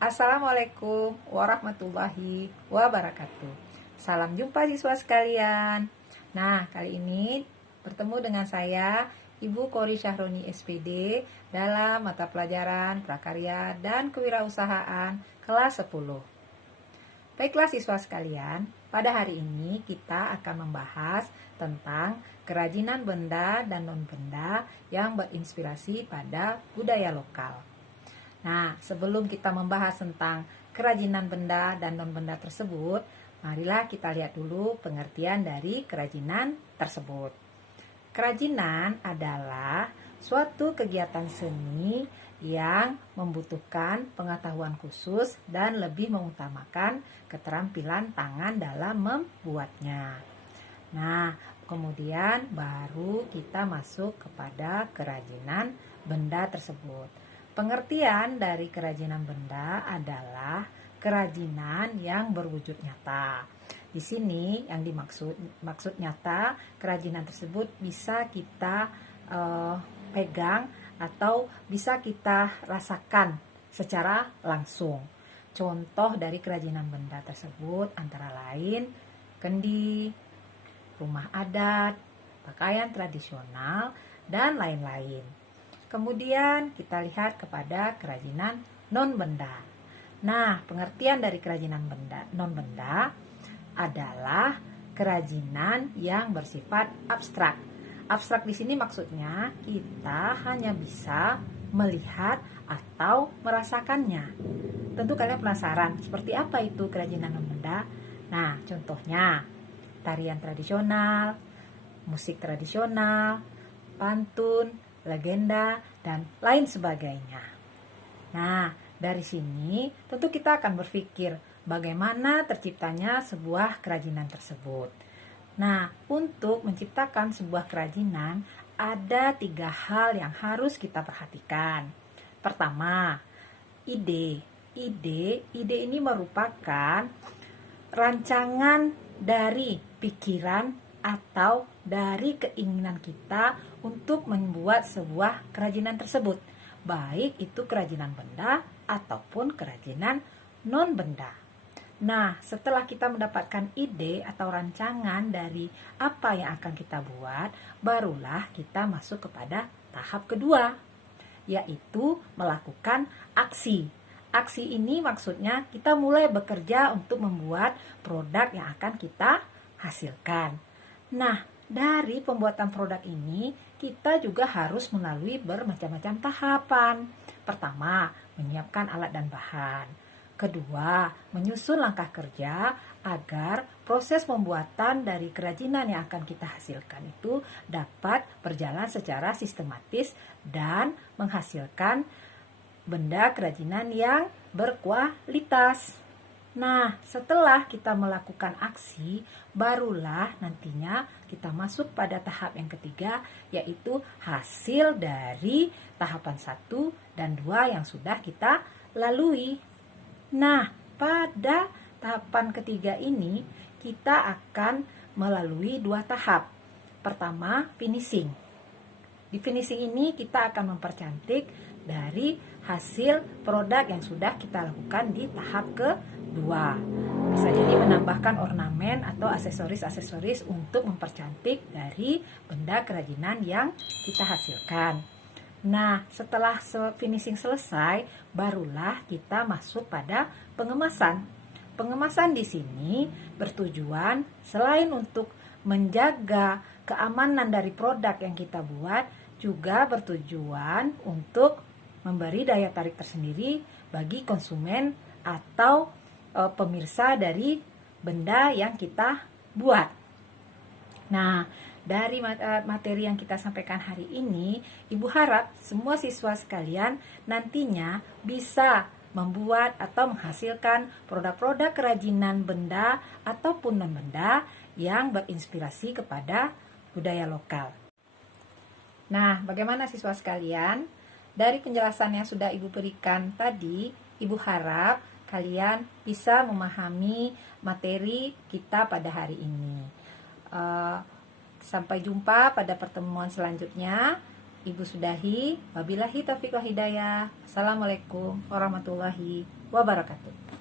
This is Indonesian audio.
Assalamualaikum warahmatullahi wabarakatuh. Salam jumpa siswa sekalian. Nah, kali ini bertemu dengan saya, Ibu Kori Syahroni SPD, dalam mata pelajaran Prakarya dan Kewirausahaan kelas 10. Baiklah siswa sekalian, pada hari ini kita akan membahas tentang kerajinan benda dan non-benda yang berinspirasi pada budaya lokal. Nah, sebelum kita membahas tentang kerajinan benda dan non-benda tersebut, marilah kita lihat dulu pengertian dari kerajinan tersebut. Kerajinan adalah suatu kegiatan seni yang membutuhkan pengetahuan khusus dan lebih mengutamakan keterampilan tangan dalam membuatnya. Nah, kemudian baru kita masuk kepada kerajinan benda tersebut. Pengertian dari kerajinan benda adalah kerajinan yang berwujud nyata. Di sini yang maksud nyata, kerajinan tersebut bisa kita pegang atau bisa kita rasakan secara langsung. Contoh dari kerajinan benda tersebut antara lain kendi, rumah adat, pakaian tradisional, dan lain-lain. Kemudian kita lihat kepada kerajinan non-benda. Nah, pengertian dari kerajinan non-benda adalah kerajinan yang bersifat abstrak. Abstrak di sini maksudnya kita hanya bisa melihat atau merasakannya. Tentu kalian penasaran, seperti apa itu kerajinan non-benda? Nah, contohnya tarian tradisional, musik tradisional, pantun, legenda, dan lain sebagainya. Nah, dari sini tentu kita akan berpikir bagaimana terciptanya sebuah kerajinan tersebut. Nah, untuk menciptakan sebuah kerajinan ada 3 hal yang harus kita perhatikan. Pertama, ide. Ide ini merupakan rancangan dari pikiran atau dari keinginan kita untuk membuat sebuah kerajinan tersebut, baik itu kerajinan benda ataupun kerajinan non-benda. Nah, setelah kita mendapatkan ide atau rancangan dari apa yang akan kita buat, barulah kita masuk kepada tahap kedua, yaitu melakukan aksi. Aksi ini maksudnya kita mulai bekerja untuk membuat produk yang akan kita hasilkan. Nah, dari pembuatan produk ini, kita juga harus melalui bermacam-macam tahapan. Pertama, menyiapkan alat dan bahan. Kedua, menyusun langkah kerja agar proses pembuatan dari kerajinan yang akan kita hasilkan itu dapat berjalan secara sistematis dan menghasilkan benda kerajinan yang berkualitas. Nah, setelah kita melakukan aksi, barulah nantinya kita masuk pada tahap yang ketiga, yaitu hasil dari tahapan 1 dan 2 yang sudah kita lalui. Nah, pada tahapan ketiga ini, kita akan melalui 2 tahap. Pertama, finishing. Di finishing ini kita akan mempercantik dari hasil produk yang sudah kita lakukan di tahap kedua. Bisa jadi menambahkan ornamen atau aksesoris-aksesoris untuk mempercantik dari benda kerajinan yang kita hasilkan. Nah, setelah finishing selesai, barulah kita masuk pada pengemasan. Pengemasan di sini bertujuan selain untuk menjaga keamanan dari produk yang kita buat, juga bertujuan untuk memberi daya tarik tersendiri bagi konsumen atau pemirsa dari benda yang kita buat. Nah, dari materi yang kita sampaikan hari ini, Ibu harap semua siswa sekalian nantinya bisa membuat atau menghasilkan produk-produk kerajinan benda ataupun non-benda yang berinspirasi kepada budaya lokal. Nah, bagaimana siswa sekalian? Dari penjelasan yang sudah Ibu berikan tadi, Ibu harap kalian bisa memahami materi kita pada hari ini. Sampai jumpa pada pertemuan selanjutnya. Ibu sudahi, wabillahi taufiq wa hidayah. Assalamualaikum warahmatullahi wabarakatuh.